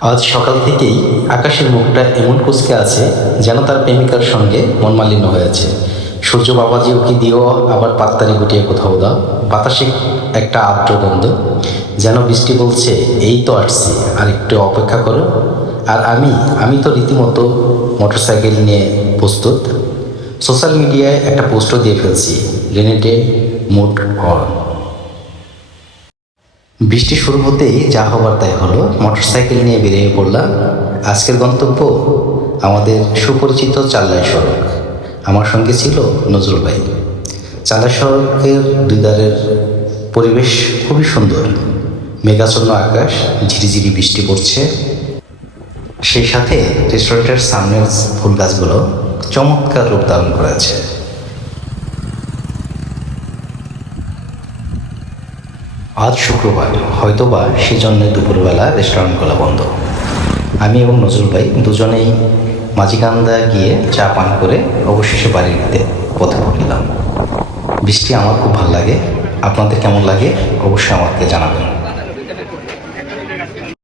আজ সকাল থেকেই আকাশের মুখটা এমন কুঁচকে আছে যেন তার প্রেমিকার সঙ্গে মনমালিন্য হয়েছে। সূর্য বাবাজি উকি দিয়েও আবার পাত্তারি গুটিয়ে কোথাও দাও। বাতাসে একটা আর্দ্র গন্ধ, যেন বৃষ্টি বলছে এই তো আসছি, আর একটু অপেক্ষা করো। আর আমি তো রীতিমতো মোটরসাইকেল নিয়ে প্রস্তুত। সোশ্যাল মিডিয়ায় একটা পোস্টও দিয়ে ফেলছি, রেনেটে মুড অন। বৃষ্টি শুরু হতেই যা হবার তাই হলো, মোটরসাইকেল নিয়ে বেরিয়ে পড়লাম। আজকের গন্তব্য আমাদের সুপরিচিত চাল্লাই সড়ক। আমার সঙ্গে ছিল নজরুল ভাই। চাল্লাই সড়কের দুই ধারের পরিবেশ খুবই সুন্দর। মেঘাচ্ছন্ন আকাশ, ঝিরিঝিরি বৃষ্টি পড়ছে। সেই সাথে রেস্টুরেন্টের সামনের ফুল গাছগুলো চমৎকার রূপ ধারণ করেছে। আজ শুক্রবার, হয়তোবা সেজন্যই দুপুরবেলা রেস্টুরেন্টগুলো বন্ধ। আমি এবং নজরুল ভাই দুজনেই মাঝিকান্দা গিয়ে চা পান করে অবশেষে বাড়িতে পথে পড়লাম। বৃষ্টি আমার খুব ভালো লাগে। আপনাদের কেমন লাগে অবশ্যই আমাকে জানাবেন।